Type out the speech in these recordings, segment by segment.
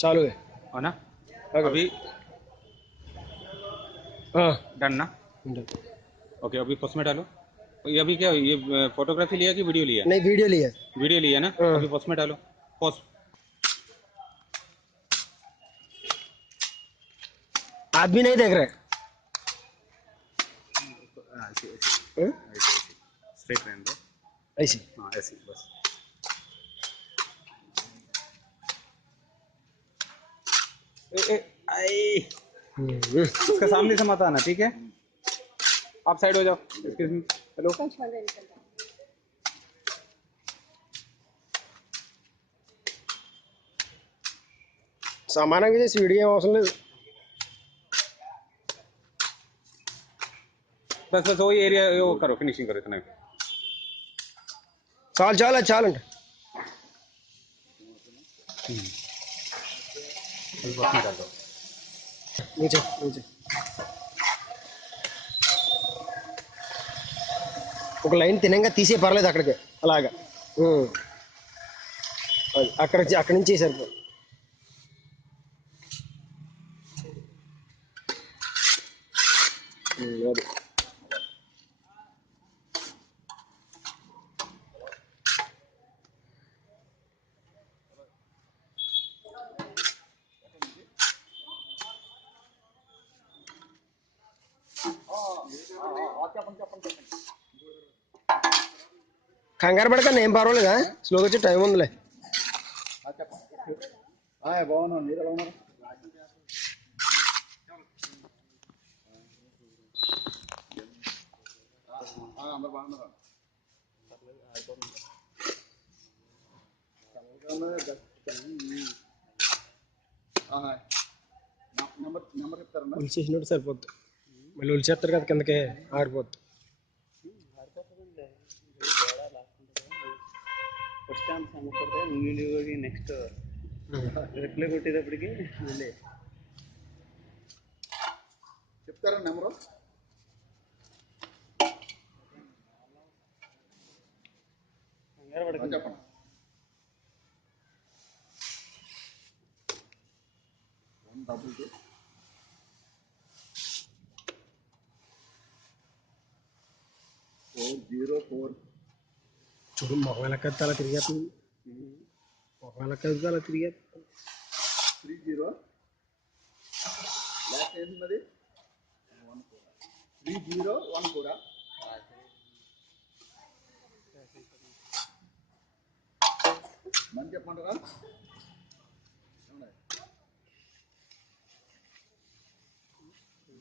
चालू है ना। अभी डन ना। ओके अभी फर्स्ट में डालो। ये अभी क्या ये फोटोग्राफी लिया कि वीडियो लिया? नहीं वीडियो लिया। वीडियो लिया ना। अभी फर्स्ट में डालो। फर्स्ट आदमी नहीं देख रहे। स्ट्रेट रहने दो। ऐसे हाँ ऐसे बस। इसके सामने से मत आना, ठीक है? आप साइड हो जाओ। Excuse me. हेलो। सामान की जैसी वीडियो అవసరం లేదు। बस बस वही एरिया वो करो, फिनिशिंग करो इतना। చాలు చాలు చాలండి। बस में डाल दो। नीचे नीचे ఒక లైన్ తినంగా తీసే పర్లేదు అక్కడికి అలాగా అక్కడి నుంచి సరిపో। అది కంగారు పడకండి, ఏం పర్వాలేదా, స్లోగా వచ్చే టైం ఉందిలే। బాగున్నాను, మీరు ఎలా ఉన్నారు? అందరు బాగున్నారు। నెంబర్ చెప్తారన్నా? ఉలిచేసినట్టు సరిపోద్ది, మళ్ళీ ఉలిచేస్తారు కదా కిందకే ఆరిపోద్ది। ఫస్ట్ టైం సమ్మకొడితే వీడియోకి నెక్స్ట్ రిప్లై కొట్టేటప్పటికి మళ్ళీ చెప్తారా నెంబరు? చెప్పండి। 122 404 చూడు మొహం ఎక్కడ అలా తిరిగేస్తుంది, మొహం ఎక్కడ అలా తిరిగేస్తుంది। 30 లాస్ట్ ఏంటి మరి? 3014 మంచి చెప్పమంటారా?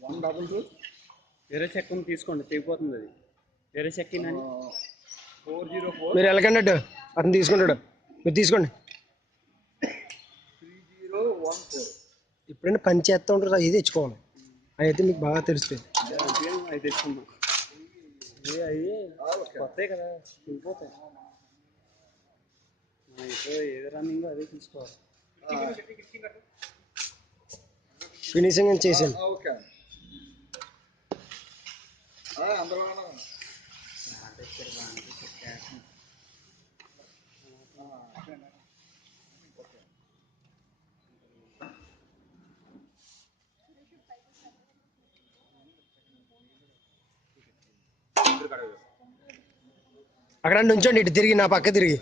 122 వేరే చెక్ తీసుకోండి, తెగిపోతుంది అది। వేరే చెక్ 404 మీరు వెళ్ళకండి, అతను తీసుకుంటాడు, మీరు తీసుకోండి। 3014 ఎప్పుడైనా పని చేస్తూ ఉంటారు, అది తెచ్చుకోవాలి, అయితే మీకు బాగా తెలుస్తుంది। అది తెచ్చుకుందాం, అవి కొత్తాయి కదా, తెగిపోతాయి। ఏది రన్నింగ్ అదే తీసుకోవాలి। ఫినిషింగ్ చేసాను। ఓకే అందరూ అక్కడ నుంచోండి, ఇటు తిరిగి నా పక్క తిరిగి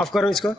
ఆఫ్ కరో ఇసుకో।